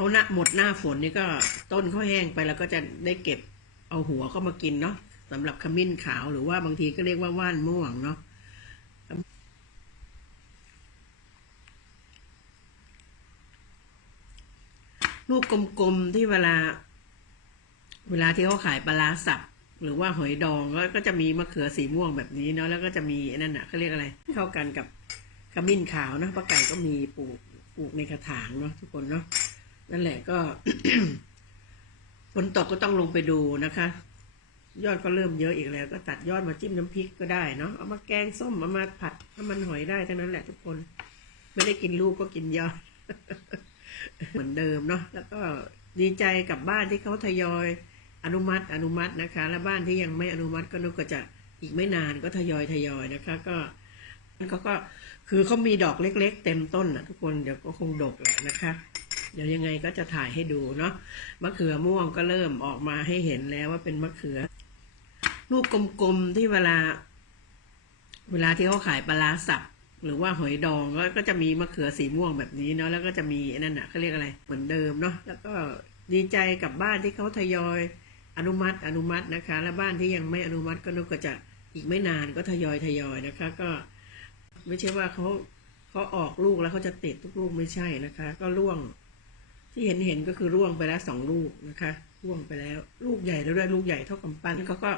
เขาหน้าหมดหน้าฝนนี่ก็ต้นเขาแห้งไปแล้วก็จะได้เก็บเอาหัวเข้ามากินเนาะสำหรับขมิ้นขาวหรือว่าบางทีก็เรียกว่าว่านม่วงเนาะลูกกลมๆที่เวลา เวลาที่เขาขายปลาสับหรือว่าหอยดองก็ก็จะมีมะเขือสีม่วงแบบนี้เนาะแล้วก็จะมีนั่นน่ะเขาเรียกอะไร เข้ากันกับขมิ้นขาวนะป้าไก่ก็มีปลูกปลูกในกระถางเนาะทุกคนเนาะ นั่นแหละก็ฝนตกก็ต้องลงไปดูนะคะ ยอดก็เริ่มเยอะอีกแล้ว ก็ตัดยอดมาจิ้มน้ำพริกก็ได้เนาะเอามาแกงส้มเอามาผัดน้ำมันหอยได้ทั้งนั้นแหละทุกคน ไม่ได้กินลูกก็กินยอด เหมือนเดิมเนาะแล้วก็ดีใจกับบ้านที่เขาทยอยอนุมัติอนุมัตินะคะ และบ้านที่ยังไม่อนุมัติก็นึกก็จะอีกไม่นานก็ทยอยทยอยนะคะ ก็เขาก็คือเขามีดอกเล็ก ๆ เต็มต้นอะทุกคนเดี๋ยวก็คงดกแหละนะคะ เดี๋ยวยังไงก็จะถ่ายให้ดูเนาะมะเขือม่วงก็เริ่มออกมาให้เห็นแล้วว่าเป็นมะเขือ ลูกกลมๆที่เวลา เวลาที่เขาขายปลาสับหรือว่าหอยดองก็ก็จะมีมะเขือสีม่วงแบบนี้เนาะแล้วก็จะมีนั่นน่ะเขาเรียกอะไรเหมือนเดิมเนาะแล้วก็ดีใจกับบ้านที่เขาทยอยอนุมัติอนุมัตินะคะ และบ้านที่ยังไม่อนุมัติก็นึกก็จะอีกไม่นานก็ทยอยทยอยนะคะ ก็ไม่ใช่ว่าเขาเขาออกลูกแล้วเขาจะติดทุกลูกไม่ใช่นะคะ ก็ร่วง ที่เห็นเห็นก็คือร่วงไปแล้วสองลูกนะคะร่วงไปแล้ว ลูกใหญ่แล้วด้วยลูกใหญ่เท่ากับปั้นเขาก็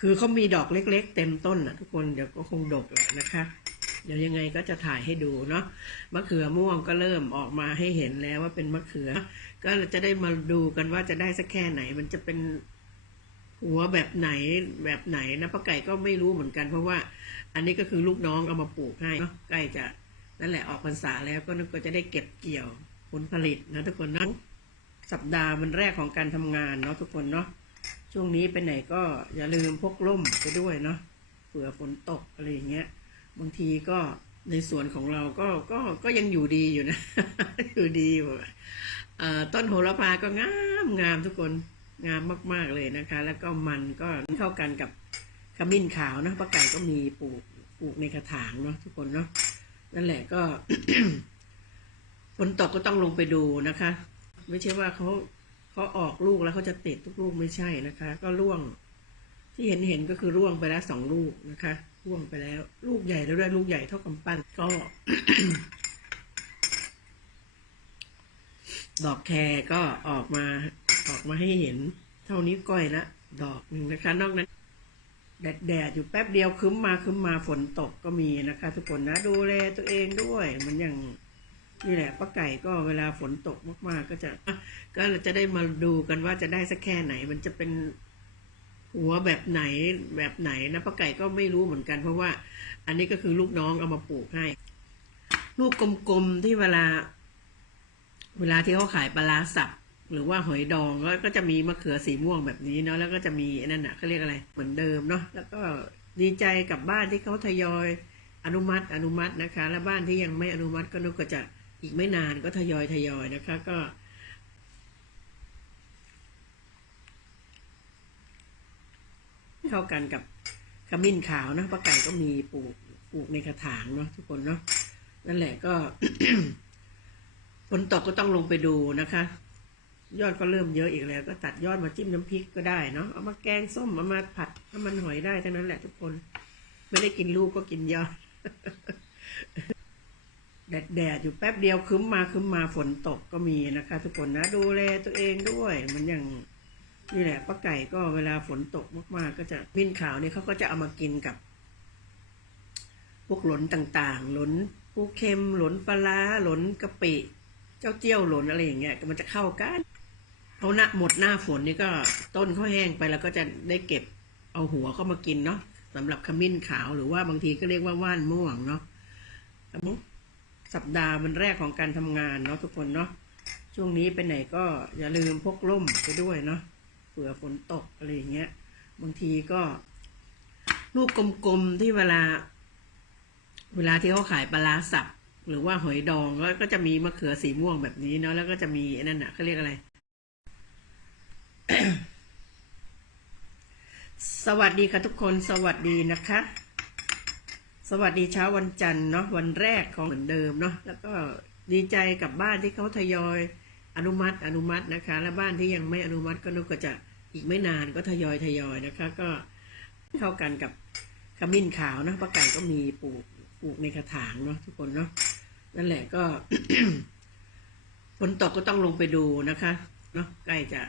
คือเขามีดอกเล็ก ๆ เต็มต้นอะทุกคนเดี๋ยวก็คงดกแหละนะคะ เดี๋ยวยังไงก็จะถ่ายให้ดูเนาะมะเขือม่วงก็เริ่มออกมาให้เห็นแล้วว่าเป็นมะเขือ ก็จะได้มาดูกันว่าจะได้สักแค่ไหน มันจะเป็นหัวแบบไหนแบบไหนนะป้าไก่ก็ไม่รู้เหมือนกัน เพราะว่า อันนี้ก็คือลูกน้องเอามาปลูกให้เนาะใกล้จะนั่นแหละออกพรรษาแล้วก็นึกว่าจะได้เก็บเกี่ยว ผลผลิตนะทุกคนนะสัปดาห์มันแรกของการทำงานเนาะทุกคนเนาะช่วงนี้ไปไหนก็อย่าลืมพกร่มไปด้วยเนาะเผื่อฝนตกอะไรอย่างเงี้ย บางทีก็ในสวนของเราก็ก็ก็ยังอยู่ดีอยู่นะ อยู่ดีอยู่ต้นโหระพาก็งามงามทุกคนงามมากๆเลยนะคะ แล้วก็มันก็เข้ากันกับขมิ้นขาวนะป้าไก่ก็มีปลูกปลูกในกระถางเนาะทุกคนเนาะนั่นแหละก็ ฝนตกก็ต้องลงไปดูนะคะ ไม่ใช่ว่าเขาเขาออกลูกแล้วเขาจะติดทุกลูกไม่ใช่นะคะ ก็ร่วง ที่เห็นเห็นก็คือร่วงไปแล้วสองลูกนะคะ ร่วงไปแล้ว ลูกใหญ่แล้วด้วยลูกใหญ่เท่ากับปั้นก็ ดอกแครก็ออกมา ออกมาให้เห็น เท่านี้ก้อยละดอกหนึ่งนะคะ นอกนั้นแดดแดดอยู่แป๊บเดียวคึ้มมาคึ้มมาฝนตกก็มีนะคะ ทุกคนนะดูแลตัวเองด้วยเหมันอย่าง นี่แหละป้าไก่ก็เวลาฝนตกมากๆก็จะก็จะได้มาดูกันว่าจะได้สักแค่ไหน มันจะเป็นหัวแบบไหนแบบไหนนะป้าไก่ก็ไม่รู้เหมือนกัน เพราะว่า อันนี้ก็คือลูกน้องเอามาปลูกให้ ลูกกลมๆที่เวลา เวลาที่เขาขายปลาสับหรือว่าหอยดองก็ก็จะมีมะเขือสีม่วงแบบนี้เนาะแล้วก็จะมีนั่นน่ะเขาเรียกอะไรเหมือนเดิมเนาะแล้วก็ดีใจกับบ้านที่เขาทยอยอนุมัติอนุมัตินะคะ และบ้านที่ยังไม่อนุมัติก็นึกก็จะ อีกไม่นานก็ทยอยทยอยนะคะก็เข้ากันกับขมิ้นขาวนะป้าไก่ก็มีปลูกปลูกในกระถางเนาะทุกคนเนาะนั่นแหละก็ฝนตกก็ต้องลงไปดูนะคะ ยอดก็เริ่มเยอะอีกแล้ว ก็ตัดยอดมาจิ้มน้ำพริกก็ได้เนาะเอามาแกงส้มเอามาผัดน้ำมันหอยได้ทั้งนั้นแหละทุกคน ไม่ได้กินลูกก็กินยอด ดดแดดอยู่แป๊บเดียวคึ้มมาคึ้มมาฝนตกก็มีนะคะ ทุกคนนะดูแลตัวเองด้วยมันอย่างนี่แหละป้าไก่ก็เวลาฝนตกมากๆ ก็จะมิ้นขาวเนี่ยเขาก็จะเอามากินกับ พวกหลนต่างๆ หลนปูเค็มหลนปลาหลนกะปิ เจ้าเจี้ยวหลนอะไรอย่างเงี้ยมันจะเข้ากันเขาหน้าหมดหน้าฝนนี่ก็ต้นเขาแห้งไปแล้วก็จะได้เก็บเอาหัวเข้ามากินเนาะสำหรับขมิ้นขาวหรือว่าบางทีก็เรียกว่าว่านม่วงเนาะ สัปดาห์มันแรกของการทำงานเนาะทุกคนเนาะช่วงนี้ไปไหนก็อย่าลืมพกร่มไปด้วยเนาะเผื่อฝนตกอะไรอย่างเงี้ย บางทีก็ ลูกกลมๆที่เวลา เวลาที่เขาขายปลาสับหรือว่าหอยดองก็ก็จะมีมะเขือสีม่วงแบบนี้เนาะแล้วก็จะมีนั่นน่ะเขาเรียกอะไร สวัสดีค่ะทุกคนสวัสดีนะคะ สวัสดีเช้าวันจันทร์เนาะวันแรกของเหมือนเดิมเนาะแล้วก็ดีใจกับบ้านที่เขาทยอยอนุมัติอนุมัตินะคะ และบ้านที่ยังไม่อนุมัติก็นุกก็จะอีกไม่นานก็ทยอยทยอยนะคะ ก็เข้ากันกับขมิ้นขาวนะป้าไก่ก็มีปลูกปลูกในกระถางเนาะทุกคนเนาะนั่นแหละก็ฝนตกก็ต้องลงไปดูนะคะเนาะใกล้จะ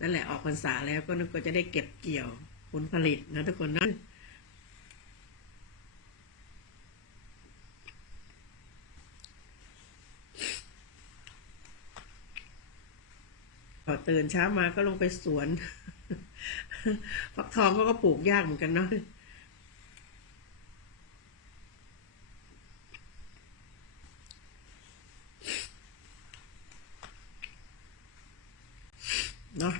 นั่นแหละออกพรรษาแล้วก็นุกก็จะได้เก็บเกี่ยวผลผลิตนะทุกคนนะ ตื่นเช้ามาก็ลงไปสวนฟักทองเขาก็ปลูกยากเหมือนกันเนาะเนาะ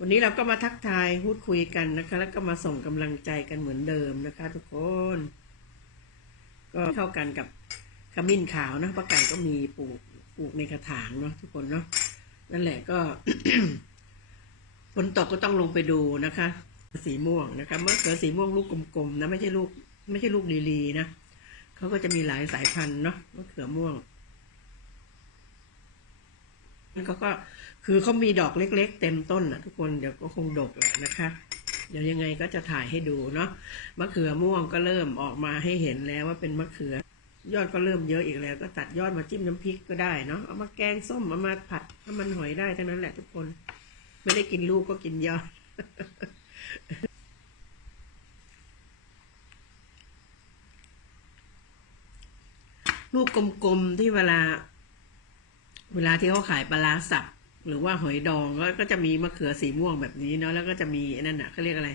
วันนี้เราก็มาทักทายพูดคุยกันนะคะ แล้วก็มาส่งกำลังใจกันเหมือนเดิมนะคะ ทุกคน ก็เข้ากันกับขมิ้นขาวนะป้าไก่ก็มีปลูก ปลูกในกระถางเนาะทุกคนเนาะนั่นแหละก็ฝนตกก็ต้องลงไปดูนะคะ สีม่วงนะคะมะเขือสีม่วงลูกกลมๆนะไม่ใช่ลูก ไม่ใช่ลูกลีๆนะเขาก็จะมีหลายสายพันธุ์เนาะมะเขือม่วงเขาก็คือเขามีดอกเล็ก ๆ เต็มต้นนะทุกคนเดี๋ยวก็คงดกแหละนะคะ เดี๋ยวยังไงก็จะถ่ายให้ดูเนาะมะเขือม่วงก็เริ่มออกมาให้เห็นแล้วว่าเป็นมะเขือ ยอดก็เริ่มเยอะอีกแล้ว ก็ตัดยอดมาจิ้มน้ำพริกก็ได้เนาะเอามาแกงส้มเอามาผัดน้ำมันหอยได้ทั้งนั้นแหละทุกคน ไม่ได้กินลูกก็กินยอด ลูกกลมๆที่เวลา เวลาที่เขาขายปลาสับหรือว่าหอยดองก็ก็จะมีมะเขือสีม่วงแบบนี้เนาะแล้วก็จะมีนั่นน่ะเขาเรียกอะไร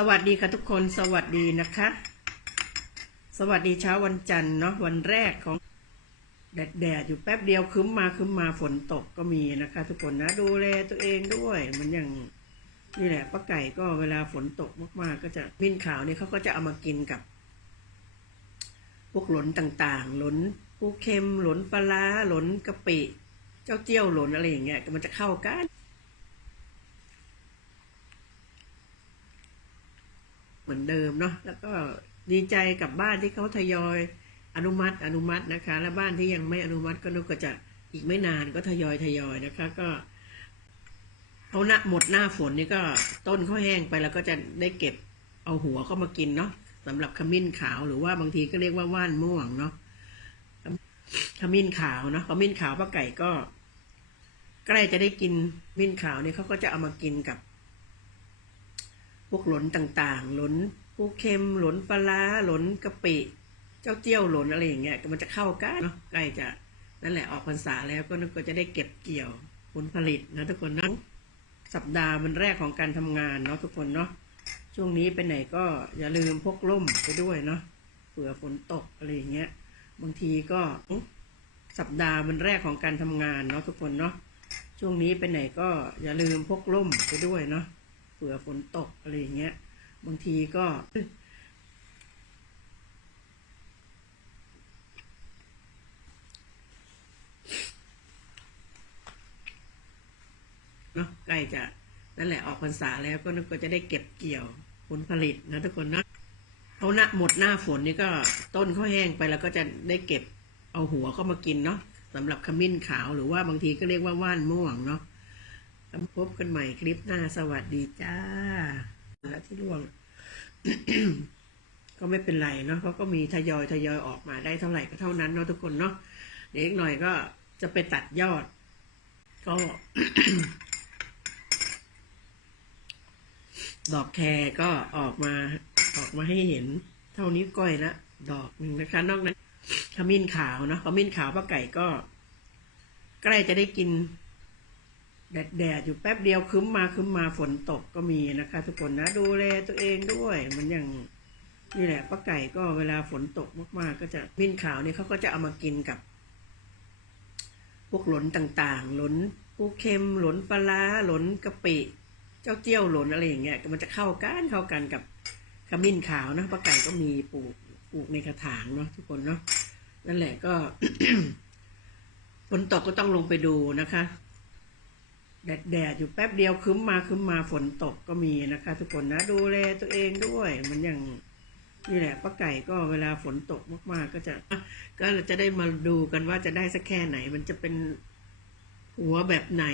สวัสดีค่ะทุกคนสวัสดีนะคะ สวัสดีเช้าวันจันทร์เนาะวันแรกของแดดแดดอยู่แป๊บเดียวคึ้มมาคึ้มมาฝนตกก็มีนะคะ ทุกคนนะดูแลตัวเองด้วยเหมันอย่างนี่แหละป้าไก่ก็เวลาฝนตกมากๆ ก็จะวิ่นขาวเนี่ยเขาก็จะเอามากินกับ พวกหลนต่างๆ หลนปูเค็มหลนปลาร้าหลนกะปิ เจ้าเจี้ยวหลนอะไรอย่างเงี้ยมันจะเข้ากัน เหมือนเดิมเนาะแล้วก็ดีใจกับบ้านที่เขาทยอยอนุมัติอนุมัตินะคะ และบ้านที่ยังไม่อนุมัติก็นุกก็จะอีกไม่นานก็ทยอยทยอยนะคะ ก็เอาหน้าหมดหน้าฝนนี่ก็ต้นเขาแห้งไปแล้วก็จะได้เก็บเอาหัวเข้ามากินเนาะสำหรับขมิ้นขาวหรือว่าบางทีก็เรียกว่าว่านม่วงเนาะขมิ้นขาวเนาะขมิ้นขาวป้าไก่ก็ใกล้จะได้กินขมิ้นขาวเนี่ยเขาก็จะเอามากินกับ พวกหลนต่างๆ หลนปูเค็มหลนปลาหลนกะปิ เจ้าเจี้ยวหลนอะไรอย่างเงี้ยมันจะเข้ากันเนาะใกล้จะนั่นแหละออกพรรษาแล้วก็นึกว่าจะได้เก็บเกี่ยวผลผลิตนะทุกคนนะสัปดาห์มันแรกของการทำงานเนาะทุกคนเนาะช่วงนี้ไปไหนก็อย่าลืมพกร่มไปด้วยเนาะเผื่อฝนตกอะไรอย่างเงี้ยบางทีก็สัปดาห์มันแรกของการทำงานเนาะทุกคนเนาะช่วงนี้ไปไหนก็อย่าลืมพกร่มไปด้วยเนาะ เผื่อฝนตกอะไรอย่างเงี้ย บางทีก็เนาะใกล้จะนั่นแหละออกพรรษาแล้วก็นึกว่าจะได้เก็บเกี่ยวผลผลิตนะทุกคนนะเอาหน้าหมดหน้าฝนนี่ก็ต้นเขาแห้งไปแล้วก็จะได้เก็บเอาหัวเข้ามากินเนาะสำหรับขมิ้นขาวหรือว่าบางทีก็เรียกว่าว่านม่วงเนาะ พบกันใหม่คลิปหน้าสวัสดีจ้า และที่ร่วง ก็ไม่เป็นไรเนาะเขาก็มีทยอยทยอยออกมาได้เท่าไหร่ก็เท่านั้นเนาะทุกคนเนาะเดี๋ยวอีกหน่อยก็จะไปตัดยอด ก็ ดอกแครก็ออกมาออกมาให้เห็น เท่านี้ก้อยละดอกหนึ่งนะคะนอกนั้นขมิ้นขาวเนาะขมิ้นขาวป้าไก่ก็ ใกล้จะได้กิน แดดแดดอยู่แป๊บเดียวคึ้มมาคึ้มมาฝนตกก็มีนะคะ ทุกคนนะดูแลตัวเองด้วยเหมันอย่างนี่แหละป้าไก่ก็เวลาฝนตกมากๆ ก็จะมิ้นขาวเนี่ยเขาก็จะเอามากินกับ พวกหลนต่างๆ หลนปูเค็มหลนปลาร้าหลนกะปิ เจ้าเจี้ยวหลนอะไรอย่างเงี้ยมันจะเข้ากันเข้ากันกับขมิ้นขาวนะป้าไก่ก็มีปลูกปลูกในกระถางเนาะทุกคนเนาะนั่นแหละก็ฝนตกก็ต้องลงไปดูนะคะ แดดแดดอยู่แป๊บเดียวคึ้มมาคึ้มมาฝนตกก็มีนะคะ ทุกคนนะดูแลตัวเองด้วยมันอย่างนี่แหละป้าไก่ก็เวลาฝนตกมากๆ ก็จะก็จะได้มาดูกันว่าจะได้สักแค่ไหน มันจะเป็นหัวแบบไหน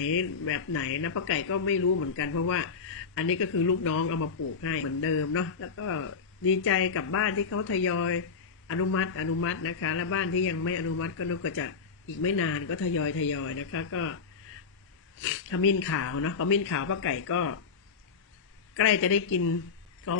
แบบไหนนะป้าไก่ก็ไม่รู้เหมือนกัน เพราะว่า อันนี้ก็คือลูกน้องเอามาปลูกให้เหมือนเดิมเนาะแล้วก็ดีใจกับบ้านที่เขาทยอยอนุมัติอนุมัตินะคะ และบ้านที่ยังไม่อนุมัติก็นึกว่าจะอีกไม่นานก็ทยอยทยอยนะคะ ก็ ขมิ้นขาวเนาะขมิ้นขาวป้าไก่ก็ ใกล้จะได้กินก็